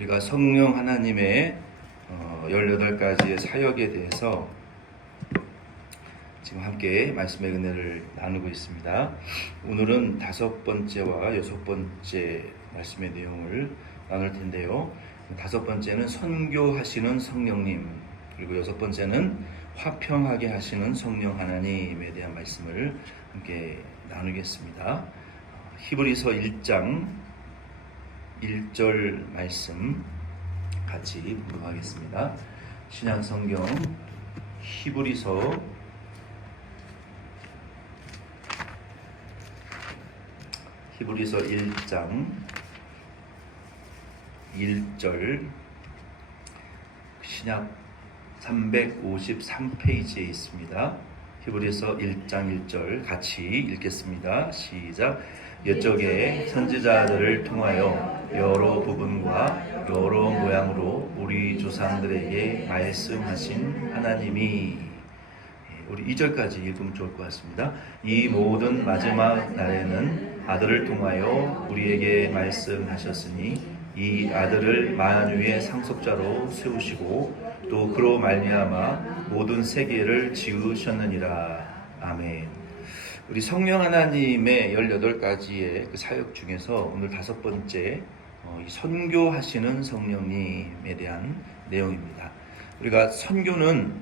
우리가 성령 하나님의 18가지의 사역에 대해서 지금 함께 말씀의 은혜를 나누고 있습니다. 오늘은 5번째와 6번째 말씀의 내용을 나눌 텐데요. 5번째는 선교하시는 성령님, 그리고 6번째는 화평하게 하시는 성령 하나님에 대한 말씀을 함께 나누겠습니다. 히브리서 1장 1절 말씀 같이 공부하겠습니다. 신약성경 히브리서 1장 1절, 신약 353페이지에 있습니다. 히브리서 1장 1절 같이 읽겠습니다. 시작. 옛적에 선지자들을 통하여 여러 부분과 여러 모양으로 우리 조상들에게 말씀하신 하나님이, 우리 2절까지 읽으면 좋을 것 같습니다. 이 모든 마지막 날에는 아들을 통하여 우리에게 말씀하셨으니 이 아들을 만유의 상속자로 세우시고 또 그로 말미암아 모든 세계를 지으셨느니라. 아멘. 우리 성령 하나님의 18가지의 그 사역 중에서 오늘 5번째 선교하시는 성령님에 대한 내용입니다. 우리가 선교는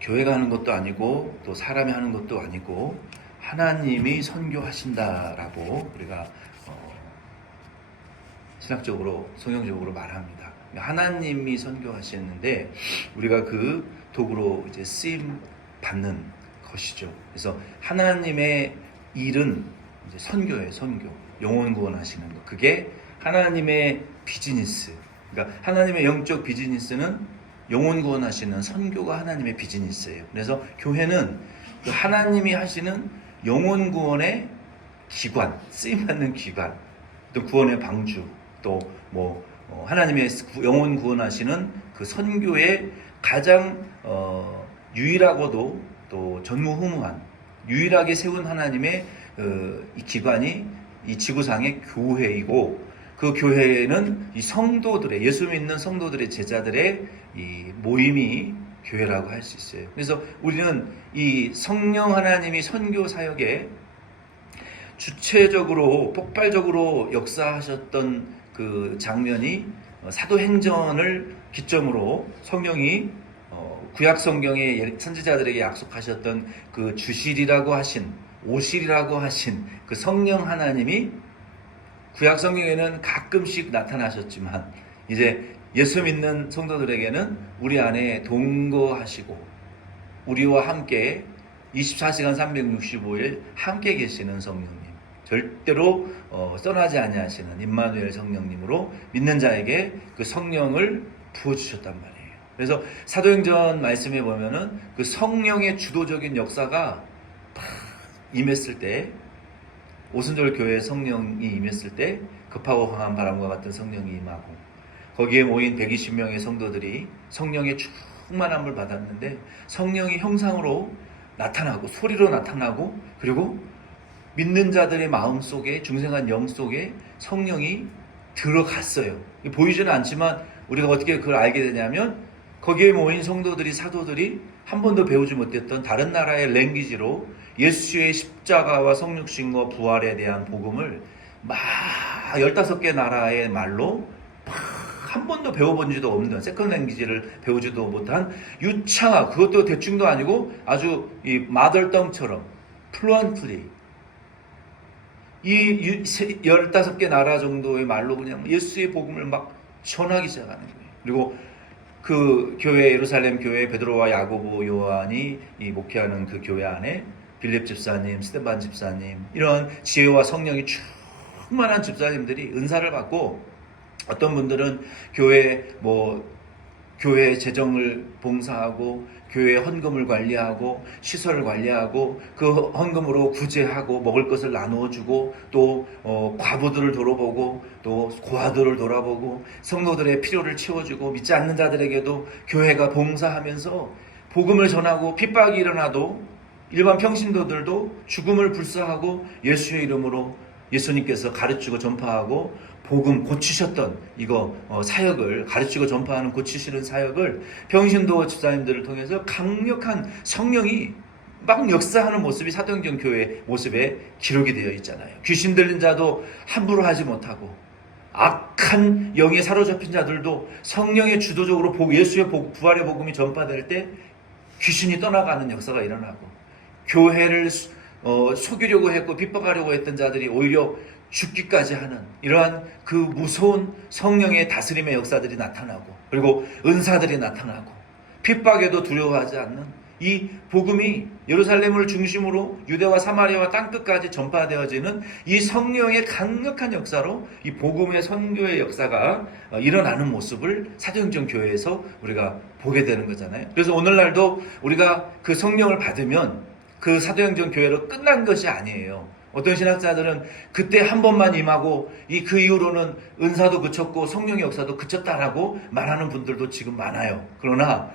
교회가 하는 것도 아니고 또 사람이 하는 것도 아니고 하나님이 선교하신다라고 우리가 신학적으로 성경적으로 말합니다. 하나님이 선교하시는데 우리가 그 도구로 이제 쓰임 받는 것이죠. 그래서 하나님의 일은 이제 선교예요. 선교, 영혼 구원하시는 것. 그게 하나님의 비즈니스. 그러니까 하나님의 영적 비즈니스는 영혼 구원하시는 선교가 하나님의 비즈니스예요. 그래서 교회는 그 하나님이 하시는 영혼 구원의 기관, 쓰임 받는 기관, 또 구원의 방주, 또 하나님의 영혼 구원하시는 그 선교의 가장 유일하고도 또 전무후무한 유일하게 세운 하나님의 이 기관이 이 지구상의 교회이고, 그 교회는 이 성도들의, 예수 믿는 성도들의, 제자들의 이 모임이 교회라고 할 수 있어요. 그래서 우리는 이 성령 하나님이 선교 사역에 주체적으로 폭발적으로 역사하셨던 그 장면이 사도행전을 기점으로 성령이 구약 성경의 선지자들에게 약속하셨던 그 주실이라고 하신, 오실이라고 하신 그 성령 하나님이 구약 성경에는 가끔씩 나타나셨지만 이제 예수 믿는 성도들에게는 우리 안에 동거하시고 우리와 함께 24시간 365일 함께 계시는 성령님, 절대로 떠나지 아니하시는 임마누엘 성령님으로 믿는 자에게 그 성령을 부어주셨단 말이에요. 그래서 사도행전 말씀에 보면은 그 성령의 주도적인 역사가 임했을 때, 오순절 교회에 성령이 임했을 때 급하고 강한 바람과 같은 성령이 임하고 거기에 모인 120명의 성도들이 성령의 충만함을 받았는데 성령이 형상으로 나타나고 소리로 나타나고, 그리고 믿는 자들의 마음 속에, 중생한 영 속에 성령이 들어갔어요. 보이지는 않지만 우리가 어떻게 그걸 알게 되냐면 거기에 모인 성도들이, 사도들이 한 번도 배우지 못했던 다른 나라의 랭귀지로 예수의 십자가와 성육신과 부활에 대한 복음을 막 15개 나라의 말로 한 번도 배워본 지도 없는, 세컨 랭귀지를 배우지도 못한 유창한, 그것도 대충도 아니고 아주 이 마더덩처럼 플루언트리 이 15개 나라 정도의 말로 그냥 예수의 복음을 막 전하기 시작하는 거예요. 그리고 그 교회, 예루살렘 교회 베드로와 야고보, 요한이 이 목회하는 그 교회 안에 빌립 집사님, 스데반 집사님, 이런 지혜와 성령이 충만한 집사님들이 은사를 받고, 어떤 분들은 교회 재정을 봉사하고 교회 헌금을 관리하고 시설을 관리하고 그 헌금으로 구제하고 먹을 것을 나누어주고 또 과부들을 돌아보고 또 고아들을 돌아보고 성도들의 필요를 채워주고, 믿지 않는 자들에게도 교회가 봉사하면서 복음을 전하고, 핍박이 일어나도 일반 평신도들도 죽음을 불사하고 예수의 이름으로 예수님께서 가르치고 전파하고 복음 고치셨던 이거 사역을 가르치고 전파하는 고치시는 사역을 평신도 집사님들을 통해서 강력한 성령이 막 역사하는 모습이 사도행전 교회 모습에 기록이 되어 있잖아요. 귀신 들린 자도 함부로 하지 못하고 악한 영에 사로잡힌 자들도 성령의 주도적으로 예수의 부활의 복음이 전파될 때 귀신이 떠나가는 역사가 일어나고 교회를 속이려고 했고 핍박하려고 했던 자들이 오히려 죽기까지 하는 이러한 그 무서운 성령의 다스림의 역사들이 나타나고 그리고 은사들이 나타나고 핍박에도 두려워하지 않는 이 복음이 예루살렘을 중심으로 유대와 사마리아와 땅끝까지 전파되어지는 이 성령의 강력한 역사로 이 복음의 선교의 역사가 일어나는 모습을 사도행전 교회에서 우리가 보게 되는 거잖아요. 그래서 오늘날도 우리가 그 성령을 받으면 그 사도행전 교회로 끝난 것이 아니에요. 어떤 신학자들은 그때 한 번만 임하고 그 이후로는 은사도 그쳤고 성령의 역사도 그쳤다라고 말하는 분들도 지금 많아요. 그러나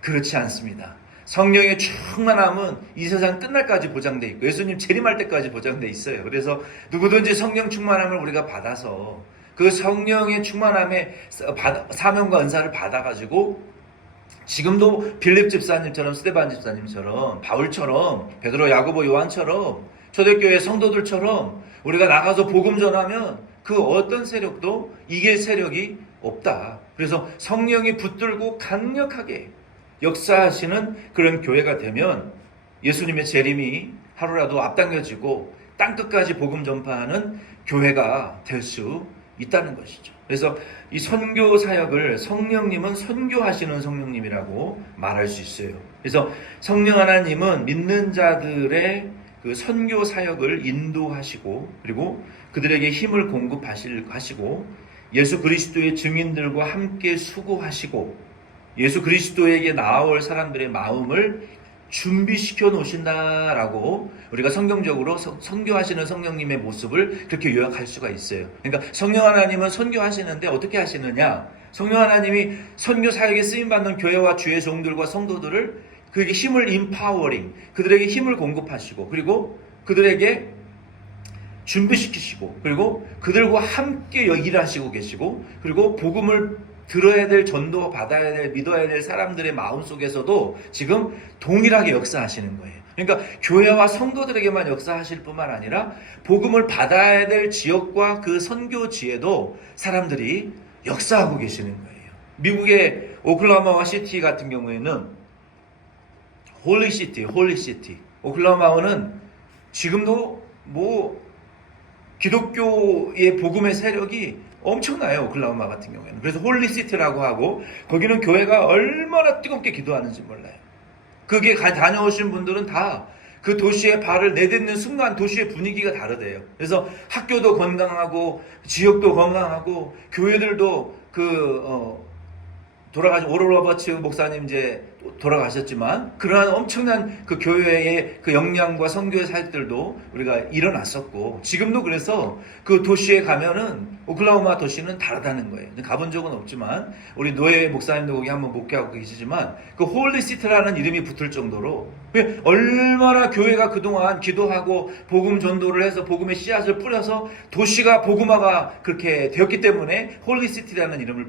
그렇지 않습니다. 성령의 충만함은 이 세상 끝날까지 보장돼 있고 예수님 재림할 때까지 보장돼 있어요. 그래서 누구든지 성령 충만함을 우리가 받아서 그 성령의 충만함의 사명과 은사를 받아가지고 지금도 빌립 집사님처럼 스데반 집사님처럼 바울처럼 베드로 야고보 요한처럼 초대교회 성도들처럼 우리가 나가서 복음 전하면 그 어떤 세력도 이길 세력이 없다. 그래서 성령이 붙들고 강력하게 역사하시는 그런 교회가 되면 예수님의 재림이 하루라도 앞당겨지고 땅끝까지 복음 전파하는 교회가 될 수 있다는 것이죠. 그래서 이 선교 사역을 성령님은 선교하시는 성령님이라고 말할 수 있어요. 그래서 성령 하나님은 믿는 자들의 그 선교 사역을 인도하시고 그리고 그들에게 힘을 공급하시고 예수 그리스도의 증인들과 함께 수고하시고 예수 그리스도에게 나아올 사람들의 마음을 준비시켜 놓으신다라고 우리가 성경적으로 선교하시는 성령님의 모습을 그렇게 요약할 수가 있어요. 그러니까 성령 하나님은 선교하시는데 어떻게 하시느냐? 성령 하나님이 선교 사역에 쓰임받는 교회와 주의 종들과 성도들을 그에게 힘을 인파워링, 그들에게 힘을 공급하시고 그리고 그들에게 준비시키시고 그리고 그들과 함께 일하시고 계시고 그리고 복음을 들어야 될, 전도 받아야 될, 믿어야 될 사람들의 마음 속에서도 지금 동일하게 역사하시는 거예요. 그러니까 교회와 성도들에게만 역사하실 뿐만 아니라 복음을 받아야 될 지역과 그 선교지에도 사람들이 역사하고 계시는 거예요. 미국의 오클라호마 시티 같은 경우에는 홀리시티. 오클라호마는 지금도 기독교의 복음의 세력이 엄청나요. 오클라호마 같은 경우에는. 그래서 홀리시티라고 하고 거기는 교회가 얼마나 뜨겁게 기도하는지 몰라요. 그게 다녀오신 분들은 다 그 도시에 발을 내딛는 순간 도시의 분위기가 다르대요. 그래서 학교도 건강하고 지역도 건강하고 교회들도 돌아가신 오럴 로버츠 목사님 이제 돌아가셨지만 그러한 엄청난 그 교회의 그 역량과 선교의 사역들도 우리가 일어났었고 지금도 그래서 그 도시에 가면은 오클라호마 도시는 다르다는 거예요. 가본 적은 없지만 우리 노예 목사님도 거기 한번 목회하고 계시지만 그 홀리시티라는 이름이 붙을 정도로 얼마나 교회가 그동안 기도하고 복음 전도를 해서 복음의 씨앗을 뿌려서 도시가 복음화가 그렇게 되었기 때문에 홀리시티라는 이름을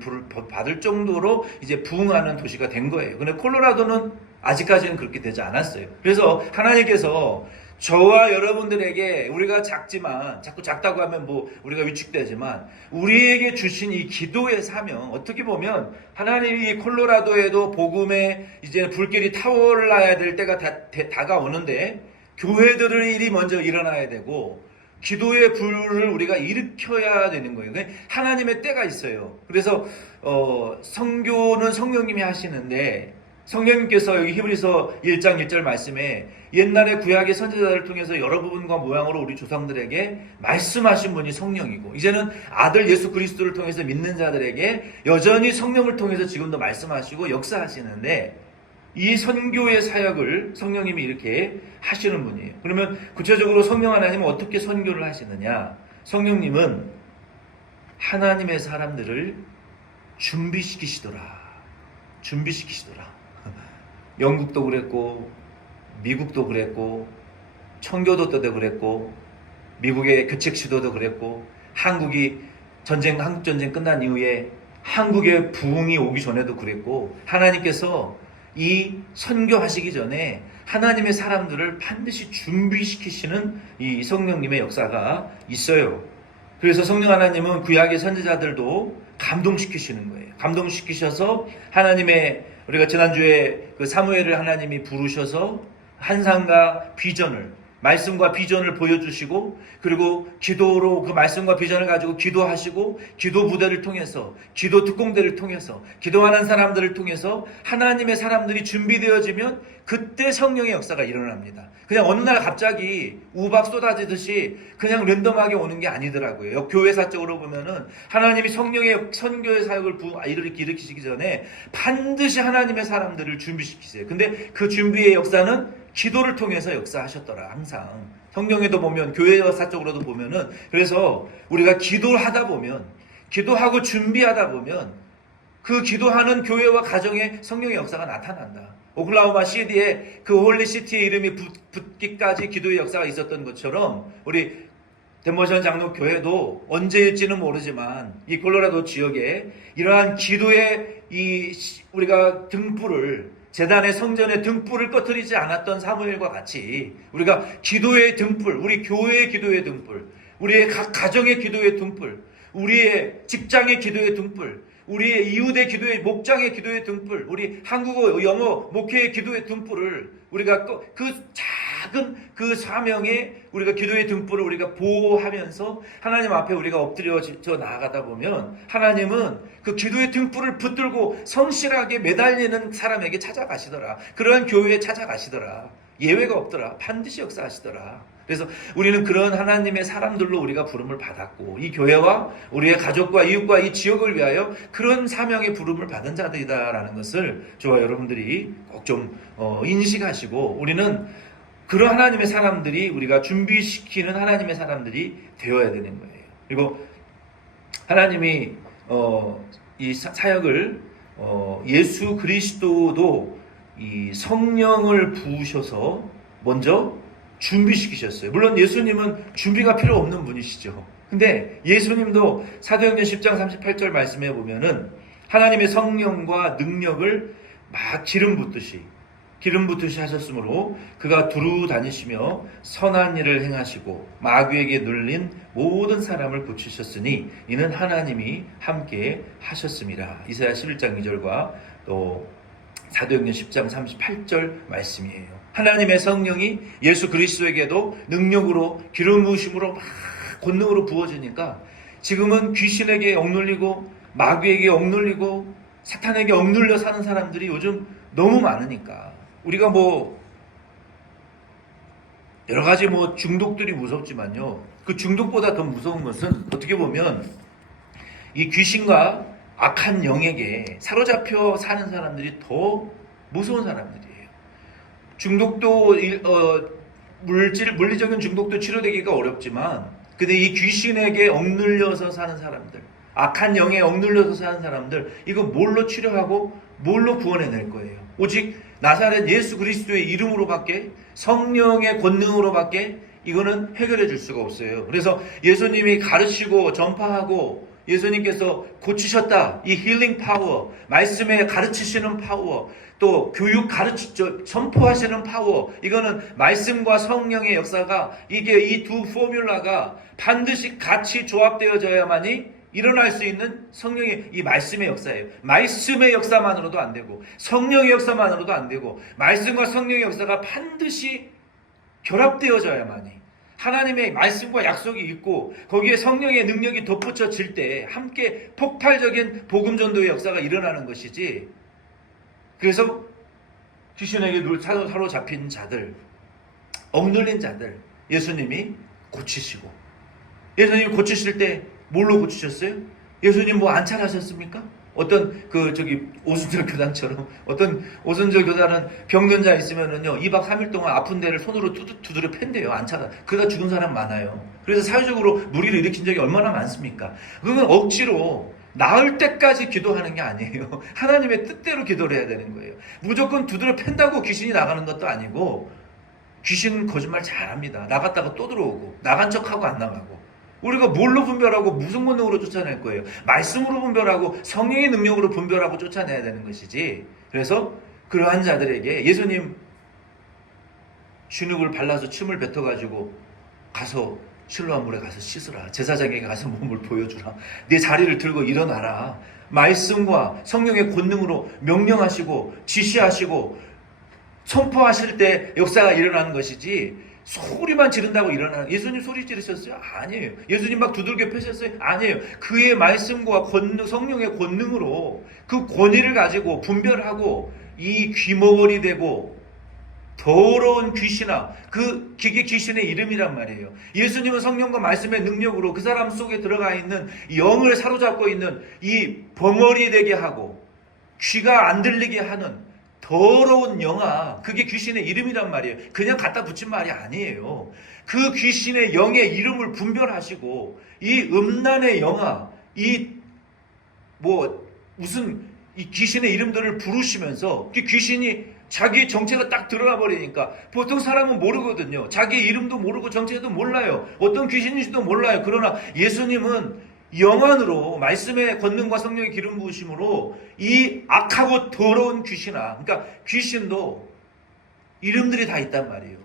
받을 정도로 이제 부흥하는 도시가 된 거예요. 근데 콜로라도는 아직까지는 그렇게 되지 않았어요. 그래서 하나님께서 저와 여러분들에게 우리가 작지만 자꾸 작다고 하면 우리가 위축되지만 우리에게 주신 이 기도의 사명 어떻게 보면 하나님이 이 콜로라도에도 복음의 이제 불길이 타올라야 될 때가 다가오는데 교회들의 일이 먼저 일어나야 되고 기도의 불을 우리가 일으켜야 되는 거예요. 하나님의 때가 있어요. 그래서 선교는 성령님이 하시는데 성령님께서 여기 히브리서 1장 1절 말씀에 옛날에 구약의 선지자들을 통해서 여러 부분과 모양으로 우리 조상들에게 말씀하신 분이 성령이고 이제는 아들 예수 그리스도를 통해서 믿는 자들에게 여전히 성령을 통해서 지금도 말씀하시고 역사하시는데 이 선교의 사역을 성령님이 이렇게 하시는 분이에요. 그러면 구체적으로 성령 하나님은 어떻게 선교를 하시느냐? 성령님은 하나님의 사람들을 준비시키시더라. 영국도 그랬고 미국도 그랬고 청교도 때도 그랬고 미국의 교책 시도도 그랬고, 한국 전쟁 끝난 이후에 한국의 부흥이 오기 전에도 그랬고, 하나님께서 이 선교하시기 전에 하나님의 사람들을 반드시 준비시키시는 이 성령님의 역사가 있어요. 그래서 성령 하나님은 구약의 선지자들도 감동시키시는 거예요. 감동시키셔서 하나님의, 우리가 지난주에 그 사무엘을 하나님이 부르셔서 환상과 비전을, 말씀과 비전을 보여주시고, 그리고 기도로 그 말씀과 비전을 가지고 기도하시고, 기도 부대를 통해서, 기도 특공대를 통해서, 기도하는 사람들을 통해서 하나님의 사람들이 준비되어지면 그때 성령의 역사가 일어납니다. 그냥 어느 날 갑자기 우박 쏟아지듯이 그냥 랜덤하게 오는 게 아니더라고요. 교회사적으로 보면은 하나님이 성령의 선교의 사역을 일으키시기 전에 반드시 하나님의 사람들을 준비시키세요. 근데 그 준비의 역사는 기도를 통해서 역사하셨더라. 항상 성경에도 보면, 교회사적으로도 보면은, 그래서 우리가 기도하다 보면, 기도하고 준비하다 보면 그 기도하는 교회와 가정에 성령의 역사가 나타난다. 오클라호마 시티에 그 홀리시티의 이름이 붙기까지 기도의 역사가 있었던 것처럼, 우리 데모션 장로 교회도 언제일지는 모르지만 이 콜로라도 지역에 이러한 기도의 우리가 등불을, 제단의 성전의 등불을 꺼뜨리지 않았던 사무엘과 같이 우리가 기도의 등불, 우리 교회의 기도의 등불, 우리의 각 가정의 기도의 등불, 우리의 직장의 기도의 등불, 우리의 이웃의 기도의, 목장의 기도의 등불, 우리 한국어, 영어, 목회의 기도의 등불을 우리가 그 작은 그 사명에 우리가 기도의 등불을 우리가 보호하면서 하나님 앞에 우리가 엎드려져 나아가다 보면 하나님은 그 기도의 등불을 붙들고 성실하게 매달리는 사람에게 찾아가시더라. 그러한 교회에 찾아가시더라. 예외가 없더라. 반드시 역사하시더라. 그래서 우리는 그런 하나님의 사람들로 우리가 부름을 받았고, 이 교회와 우리의 가족과 이웃과 이 지역을 위하여 그런 사명의 부름을 받은 자들이다라는 것을 저와 여러분들이 꼭 좀 인식하시고, 우리는 그런 하나님의 사람들이, 우리가 준비시키는 하나님의 사람들이 되어야 되는 거예요. 그리고 하나님이 이 사역을 예수 그리스도도 이 성령을 부으셔서 먼저 준비시키셨어요. 물론 예수님은 준비가 필요 없는 분이시죠. 근데 예수님도 사도행전 10장 38절 말씀에 보면은 하나님의 성령과 능력을 막 기름 붓듯이 하셨으므로 그가 두루 다니시며 선한 일을 행하시고 마귀에게 눌린 모든 사람을 고치셨으니 이는 하나님이 함께 하셨습니다. 이사야 11장 2절과 또 사도행전 10장 38절 말씀이에요. 하나님의 성령이 예수 그리스도에게도 능력으로 기름 부으심으로 막 권능으로 부어지니까 지금은 귀신에게 억눌리고 마귀에게 억눌리고 사탄에게 억눌려 사는 사람들이 요즘 너무 많으니까, 우리가 여러 가지 중독들이 무섭지만요, 그 중독보다 더 무서운 것은 어떻게 보면 이 귀신과 악한 영에게 사로잡혀 사는 사람들이 더 무서운 사람들이에요. 중독도 물리적인 중독도 치료되기가 어렵지만, 근데 이 귀신에게 억눌려서 사는 사람들, 악한 영에 억눌려서 사는 사람들, 이거 뭘로 치료하고 뭘로 구원해낼 거예요? 오직 나사렛 예수 그리스도의 이름으로밖에, 성령의 권능으로밖에 이거는 해결해 줄 수가 없어요. 그래서 예수님이 가르치고 전파하고 예수님께서 고치셨다, 이 힐링 파워, 말씀에 가르치시는 파워, 또 교육 선포하시는 파워, 이거는 말씀과 성령의 역사가, 이게 이 두 포뮬라가 반드시 같이 조합되어져야만이 일어날 수 있는 성령의 이 말씀의 역사예요. 말씀의 역사만으로도 안 되고, 성령의 역사만으로도 안 되고, 말씀과 성령의 역사가 반드시 결합되어져야만이, 하나님의 말씀과 약속이 있고 거기에 성령의 능력이 덧붙여질 때 함께 폭발적인 복음 전도의 역사가 일어나는 것이지. 그래서 귀신에게 사로잡힌 자들, 억눌린 자들 예수님이 고치시고, 예수님이 고치실 때 뭘로 고치셨어요? 예수님 안찬하셨습니까? 어떤 오순절 교단처럼, 어떤 오순절 교단은 병든 자 있으면은요 2박 3일 동안 아픈 데를 손으로 두드려 팬대요. 안차가. 그러다 죽은 사람 많아요. 그래서 사회적으로 무리를 일으킨 적이 얼마나 많습니까? 그건 억지로 나을 때까지 기도하는 게 아니에요. 하나님의 뜻대로 기도를 해야 되는 거예요. 무조건 두드려 팬다고 귀신이 나가는 것도 아니고, 귀신은 거짓말 잘합니다. 나갔다가 또 들어오고 나간 척하고 안 나가고. 우리가 뭘로 분별하고 무슨 본능으로 쫓아낼 거예요? 말씀으로 분별하고 성령의 능력으로 분별하고 쫓아내야 되는 것이지. 그래서 그러한 자들에게 예수님 쥐눅을 발라서 침을 뱉어가지고 가서 실로암 물에 가서 씻으라. 제사장에게 가서 몸을 보여주라. 네 자리를 들고 일어나라. 말씀과 성령의 권능으로 명령하시고 지시하시고 선포하실 때 역사가 일어나는 것이지 소리만 지른다고 일어나는. 예수님 소리 지르셨어요? 아니에요. 예수님 막 두들겨 패셨어요? 아니에요. 그의 말씀과 권능, 성령의 권능으로 그 권위를 가지고 분별하고 이 귀머거리 되고 더러운 귀신아, 그게 귀신의 이름이란 말이에요. 예수님은 성령과 말씀의 능력으로 그 사람 속에 들어가 있는 영을 사로잡고 있는 이 벙어리 되게 하고 귀가 안 들리게 하는 더러운 영아, 그게 귀신의 이름이란 말이에요. 그냥 갖다 붙인 말이 아니에요. 그 귀신의 영의 이름을 분별하시고 이 음란의 영아, 무슨 이 귀신의 이름들을 부르시면서 그 귀신이 자기 정체가 딱 드러나 버리니까 보통 사람은 모르거든요. 자기 이름도 모르고 정체도 몰라요. 어떤 귀신인지도 몰라요. 그러나 예수님은 영안으로 말씀의 권능과 성령의 기름 부으심으로 이 악하고 더러운 귀신아, 그러니까 귀신도 이름들이 다 있단 말이에요.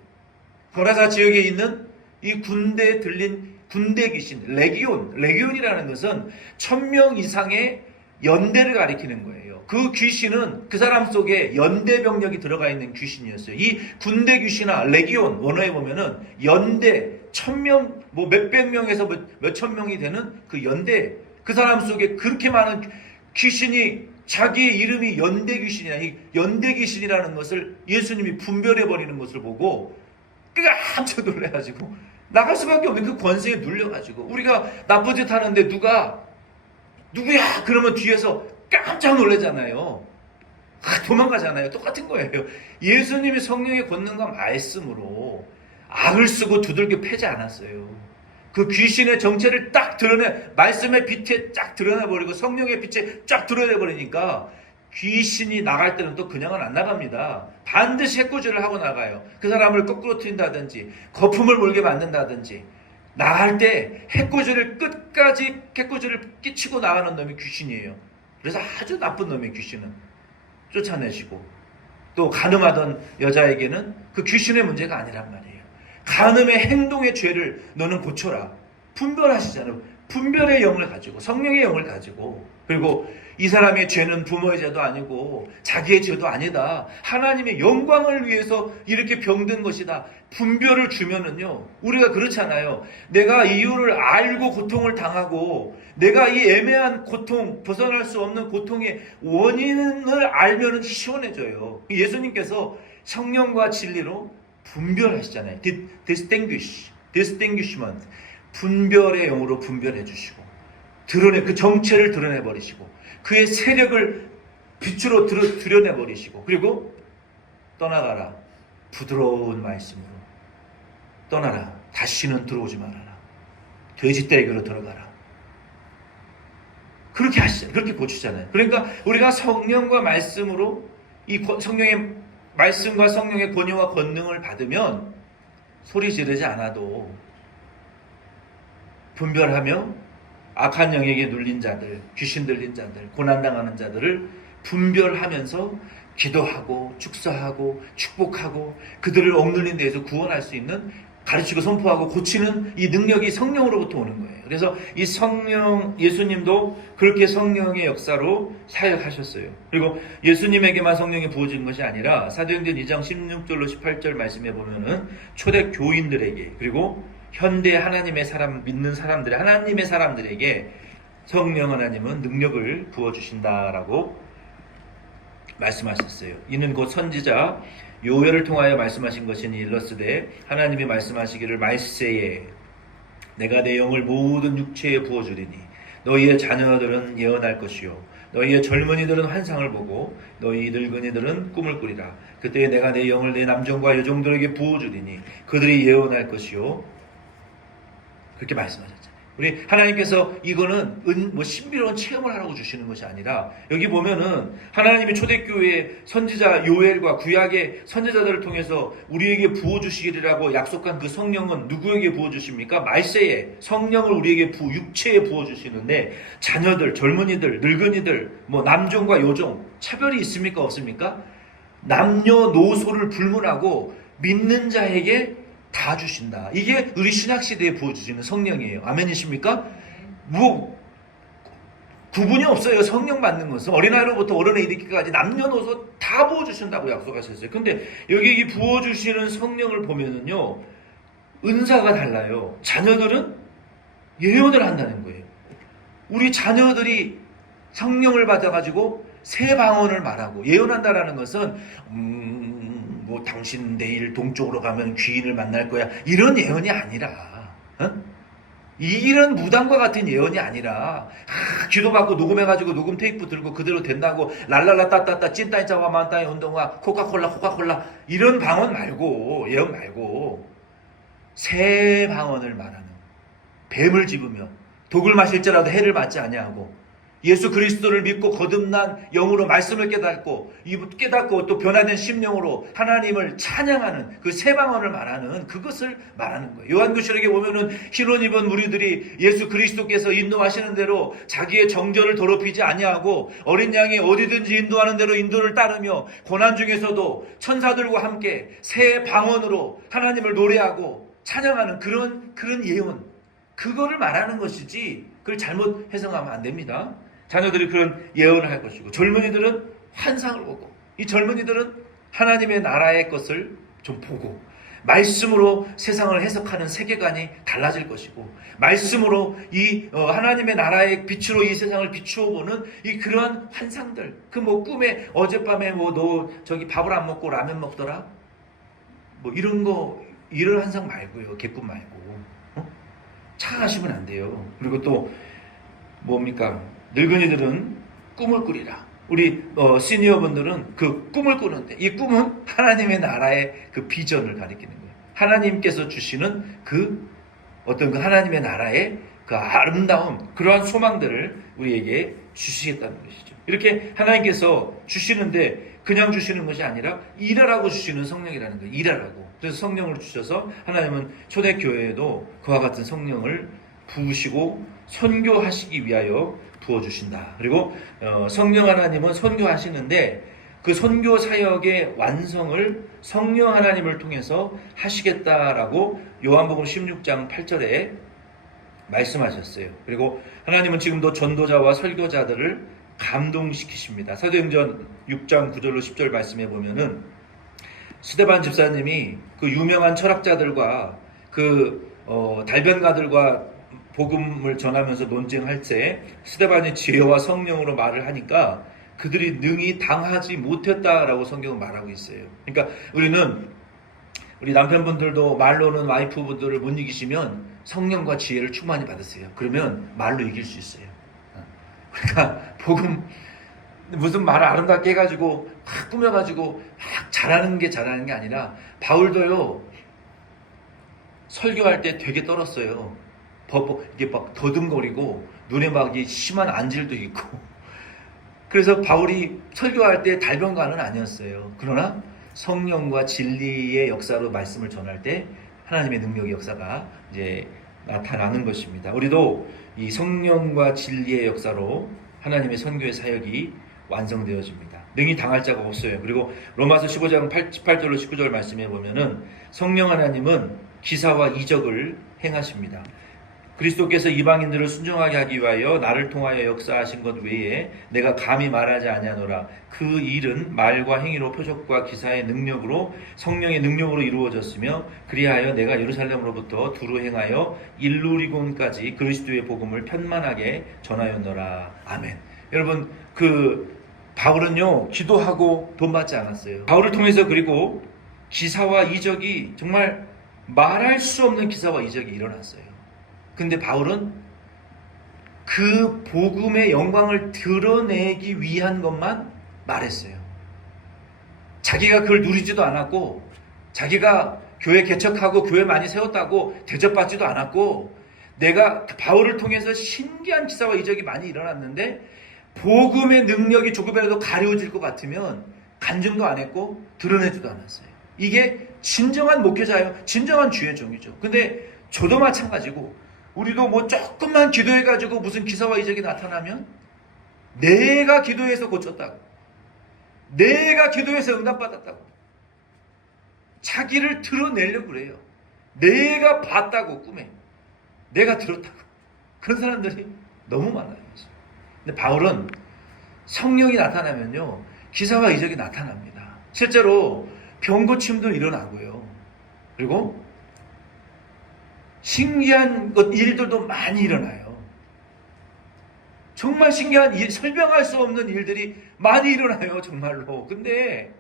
거라사 지역에 있는 이 군대에 들린 군대 귀신, 레기온이라는 것은 1000명 이상의 연대를 가리키는 거예요. 그 귀신은 그 사람 속에 연대 병력이 들어가 있는 귀신이었어요. 이 군대 귀신아, 레기온, 원어에 보면은 연대, 1000명, 몇백 명에서 몇천 명이 되는 그 연대, 그 사람 속에 그렇게 많은 귀신이 자기의 이름이 연대 귀신이야. 이 연대 귀신이라는 것을 예수님이 분별해버리는 것을 보고 깜짝 놀래가지고 나갈 수밖에 없는 그 권세에 눌려가지고 우리가 나쁜 짓 하는데 누구야? 그러면 뒤에서 깜짝 놀라잖아요. 도망가잖아요. 똑같은 거예요. 예수님이 성령의 권능과 말씀으로 악을 쓰고 두들겨 패지 않았어요. 그 귀신의 정체를 딱 말씀의 빛에 쫙 드러내버리고 성령의 빛에 쫙 드러내버리니까 귀신이 나갈 때는 또 그냥은 안 나갑니다. 반드시 해코지를 하고 나가요. 그 사람을 거꾸로 튄다든지 거품을 몰게 만든다든지 나갈 때 끝까지 해코지를 끼치고 나가는 놈이 귀신이에요. 그래서 아주 나쁜 놈의 귀신은 쫓아내시고 또 간음하던 여자에게는 그 귀신의 문제가 아니란 말이에요. 간음의 행동의 죄를 너는 고쳐라. 분별하시잖아요. 분별의 영을 가지고 성령의 영을 가지고 그리고 이 사람의 죄는 부모의 죄도 아니고 자기의 죄도 아니다. 하나님의 영광을 위해서 이렇게 병든 것이다. 분별을 주면은요. 우리가 그렇잖아요. 내가 이유를 알고 고통을 당하고 내가 이 애매한 고통, 벗어날 수 없는 고통의 원인을 알면은 시원해져요. 예수님께서 성령과 진리로 분별하시잖아요. distinguishment. 분별의 영으로 분별해 주시고 그 정체를 드러내 버리시고 그의 세력을 빛으로 드러내 버리시고 그리고 떠나가라. 부드러운 말씀으로 떠나라. 다시는 들어오지 말아라. 돼지떼기로 들어가라. 그렇게 하시잖아요. 그렇게 고치잖아요. 그러니까 우리가 성령과 말씀으로 이 성령의 말씀과 성령의 권위와 권능을 받으면 소리 지르지 않아도 분별하며 악한 영에게 눌린 자들, 귀신 들린 자들, 고난당하는 자들을 분별하면서 기도하고 축사하고 축복하고 그들을 억눌린 데에서 구원할 수 있는 가르치고 선포하고 고치는 이 능력이 성령으로부터 오는 거예요. 그래서 이 성령, 예수님도 그렇게 성령의 역사로 사역하셨어요. 그리고 예수님에게만 성령이 부어진 것이 아니라 사도행전 2장 16절로 18절 말씀에 보면은 초대 교인들에게 그리고 현대 하나님의 믿는 사람들의 하나님의 사람들에게 성령 하나님은 능력을 부어주신다라고 말씀하셨어요. 이는 곧 선지자 요엘을 통하여 말씀하신 것이니 일러스되 하나님이 말씀하시기를 말세에 내가 내 영을 모든 육체에 부어주리니 너희의 자녀들은 예언할 것이요 너희의 젊은이들은 환상을 보고 너희 늙은이들은 꿈을 꾸리라. 그때 내가 내 영을 내 남종과 여종들에게 부어주리니 그들이 예언할 것이요 그렇게 말씀하셨잖아요. 우리 하나님께서 이거는 신비로운 체험을 하라고 주시는 것이 아니라, 여기 보면은 하나님이 초대교회의 선지자 요엘과 구약의 선지자들을 통해서 우리에게 부어주시리라고 약속한 그 성령은 누구에게 부어주십니까? 말세에 성령을 우리에게 육체에 부어주시는데, 자녀들, 젊은이들, 늙은이들, 남종과 여종 차별이 있습니까? 없습니까? 남녀노소를 불문하고 믿는 자에게 다 주신다. 이게 우리 신학시대에 부어주시는 성령이에요. 아멘이십니까? 구분이 없어요. 성령 받는 것은 어린아이로부터 어른에 이르기까지 남녀노소 다 부어주신다고 약속하셨어요. 근데 여기 이 부어주시는 성령을 보면은요, 은사가 달라요. 자녀들은 예언을 한다는 거예요. 우리 자녀들이 성령을 받아가지고 새 방언을 말하고 예언한다라는 것은 당신 내일 동쪽으로 가면 귀인을 만날 거야, 이런 예언이 아니라, 이런 무당과 같은 예언이 아니라, 기도받고 녹음해가지고 녹음 테이프 들고 그대로 된다고 랄랄라 따따따 찐따이 짜와 만따이 운동화 코카콜라 이런 방언 말고, 예언 말고 새 방언을 말하는, 뱀을 집으며 독을 마실지라도 해를 맞지 아니하고 예수 그리스도를 믿고 거듭난 영으로 말씀을 깨닫고 또 변화된 심령으로 하나님을 찬양하는 그 새 방언을 말하는, 그것을 말하는 거예요. 요한계시록에 보면은 흰옷 입은 무리들이 예수 그리스도께서 인도하시는 대로 자기의 정죄를 더럽히지 아니하고 어린 양이 어디든지 인도하는 대로 인도를 따르며 고난 중에서도 천사들과 함께 새 방언으로 하나님을 노래하고 찬양하는 그런 예언, 그거를 말하는 것이지, 그걸 잘못 해석하면 안 됩니다. 자녀들이 그런 예언을 할 것이고, 젊은이들은 환상을 보고, 이 젊은이들은 하나님의 나라의 것을 좀 보고, 말씀으로 세상을 해석하는 세계관이 달라질 것이고, 말씀으로 이 하나님의 나라의 빛으로 이 세상을 비추어 보는 이 그러한 환상들, 꿈에 어젯밤에 너 저기 밥을 안 먹고 라면 먹더라, 이런 환상 말고요, 개꿈 말고. 착각하시면 안 돼요. 그리고 또 뭡니까? 늙은이들은 꿈을 꾸리라. 우리 시니어분들은 그 꿈을 꾸는데, 이 꿈은 하나님의 나라의 그 비전을 가리키는 거예요. 하나님께서 주시는 그 하나님의 나라의 그 아름다움, 그러한 소망들을 우리에게 주시겠다는 것이죠. 이렇게 하나님께서 주시는데 그냥 주시는 것이 아니라 일하라고 주시는 성령이라는 거예요. 일하라고. 그래서 성령을 주셔서 하나님은 초대교회에도 그와 같은 성령을 부으시고 선교하시기 위하여 부어주신다. 그리고 성령 하나님은 선교하시는데 그 선교 사역의 완성을 성령 하나님을 통해서 하시겠다라고 요한복음 16장 8절에 말씀하셨어요. 그리고 하나님은 지금도 전도자와 설교자들을 감동시키십니다. 사도행전 6장 9절로 10절 말씀해 보면은 스데반 집사님이 그 유명한 철학자들과 그 달변가들과 복음을 전하면서 논쟁할 때 스데반이 지혜와 성령으로 말을 하니까 그들이 능히 당하지 못했다라고 성경은 말하고 있어요. 그러니까 우리 남편분들도 말로는 와이프분들을 못 이기시면 성령과 지혜를 충만히 받으세요. 그러면 말로 이길 수 있어요. 그러니까 복음 무슨 말을 아름답게 해가지고 막 꾸며가지고 막 잘하는 게 아니라, 바울도요 설교할 때 되게 떨었어요. 이게 막 더듬거리고 눈에 막 심한 안질도 있고. 그래서 바울이 설교할 때 달변가는 아니었어요. 그러나 성령과 진리의 역사로 말씀을 전할 때 하나님의 능력의 역사가 이제 나타나는 것입니다. 우리도 이 성령과 진리의 역사로 하나님의 선교의 사역이 완성되어집니다. 능히 당할 자가 없어요. 그리고 로마서 15장 18절로 19절 말씀해 보면은 성령 하나님은 기사와 이적을 행하십니다. 그리스도께서 이방인들을 순종하게 하기 위하여 나를 통하여 역사하신 것 외에 내가 감히 말하지 아니하노라. 그 일은 말과 행위로 표적과 기사의 능력으로 성령의 능력으로 이루어졌으며 그리하여 내가 예루살렘으로부터 두루 행하여 일루리곤까지 그리스도의 복음을 편만하게 전하였노라. 아멘. 여러분, 바울은요 기도하고 돈 받지 않았어요. 바울을 통해서 그리고 기사와 이적이, 정말 말할 수 없는 기사와 이적이 일어났어요. 근데 바울은 그 복음의 영광을 드러내기 위한 것만 말했어요. 자기가 그걸 누리지도 않았고, 자기가 교회 개척하고 교회 많이 세웠다고 대접받지도 않았고, 내가 바울을 통해서 신기한 기사와 이적이 많이 일어났는데 복음의 능력이 조금이라도 가려질 것 같으면 간증도 안 했고 드러내지도 않았어요. 이게 진정한 목회자예요. 진정한 주의 종이죠. 근데 저도 마찬가지고 우리도 뭐 조금만 기도해가지고 무슨 기사와 이적이 나타나면 내가 기도해서 고쳤다고, 내가 기도해서 응답받았다고 자기를 드러내려고 그래요. 내가 봤다고, 꿈에 내가 들었다고. 그런 사람들이 너무 많아요. 근데 바울은 성령이 나타나면요 기사와 이적이 나타납니다. 실제로 병 고침도 일어나고요. 그리고 신기한 일들도 많이 일어나요. 정말 신기한 일, 설명할 수 없는 일들이 많이 일어나요. 정말로. 근데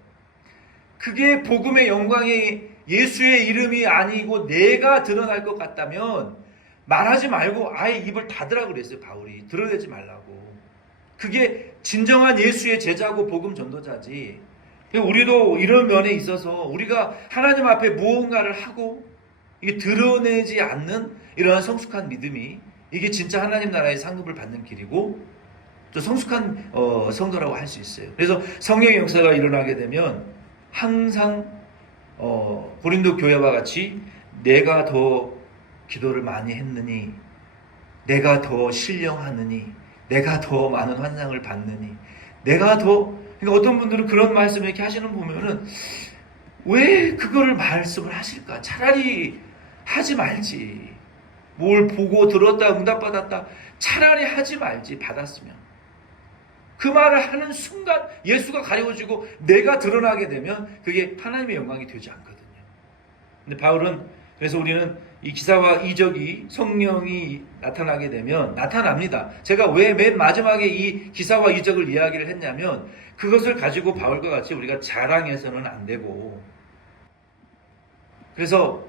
그게 복음의 영광이 예수의 이름이 아니고 내가 드러날 것 같다면 말하지 말고 아예 입을 닫으라 그랬어요. 바울이. 드러내지 말라고. 그게 진정한 예수의 제자고 복음 전도자지. 우리도 이런 면에 있어서 우리가 하나님 앞에 무언가를 하고 이게 드러내지 않는 이러한 성숙한 믿음이 이게 진짜 하나님 나라의 상급을 받는 길이고 또 성숙한 성도라고 할 수 있어요. 그래서 성령의 역사가 일어나게 되면 항상 고린도 교회와 같이 내가 더 기도를 많이 했느니, 내가 더 신령하느니, 내가 더 많은 환상을 받느니, 내가 더, 그러니까 어떤 분들은 그런 말씀을 이렇게 하시는 거 보면은 왜 그거를 말씀을 하실까? 차라리 하지 말지. 뭘 보고 들었다 응답받았다 차라리 하지 말지. 받았으면 그 말을 하는 순간 예수가 가려워지고 내가 드러나게 되면 그게 하나님의 영광이 되지 않거든요. 근데 바울은, 그래서 우리는 이 기사와 이적이 성령이 나타나게 되면 나타납니다. 제가 왜 맨 마지막에 이 기사와 이적을 이야기를 했냐면 그것을 가지고 바울과 같이 우리가 자랑해서는 안 되고, 그래서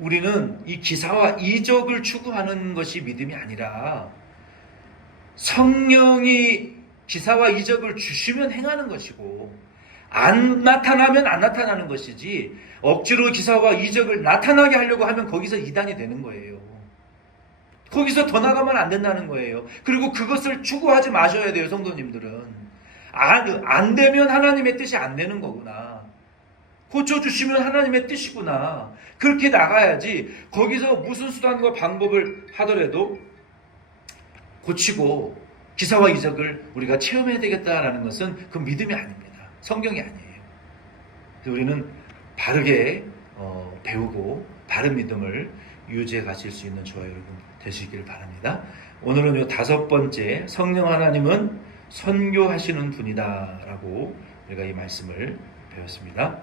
우리는 이 기사와 이적을 추구하는 것이 믿음이 아니라 성령이 기사와 이적을 주시면 행하는 것이고 안 나타나면 안 나타나는 것이지 억지로 기사와 이적을 나타나게 하려고 하면 거기서 이단이 되는 거예요. 거기서 더 나가면 안 된다는 거예요. 그리고 그것을 추구하지 마셔야 돼요. 성도님들은 안 되면 하나님의 뜻이 안 되는 거구나, 고쳐주시면 하나님의 뜻이구나, 그렇게 나가야지 거기서 무슨 수단과 방법을 하더라도 고치고 기사와 이적을 우리가 체험해야 되겠다라는 것은 그 믿음이 아닙니다. 성경이 아니에요. 그래서 우리는 바르게 배우고 바른 믿음을 유지해 가실 수 있는 저와 여러분 되시기를 바랍니다. 오늘은 요 5번째, 성령 하나님은 선교하시는 분이다 라고 우리가 이 말씀을 배웠습니다.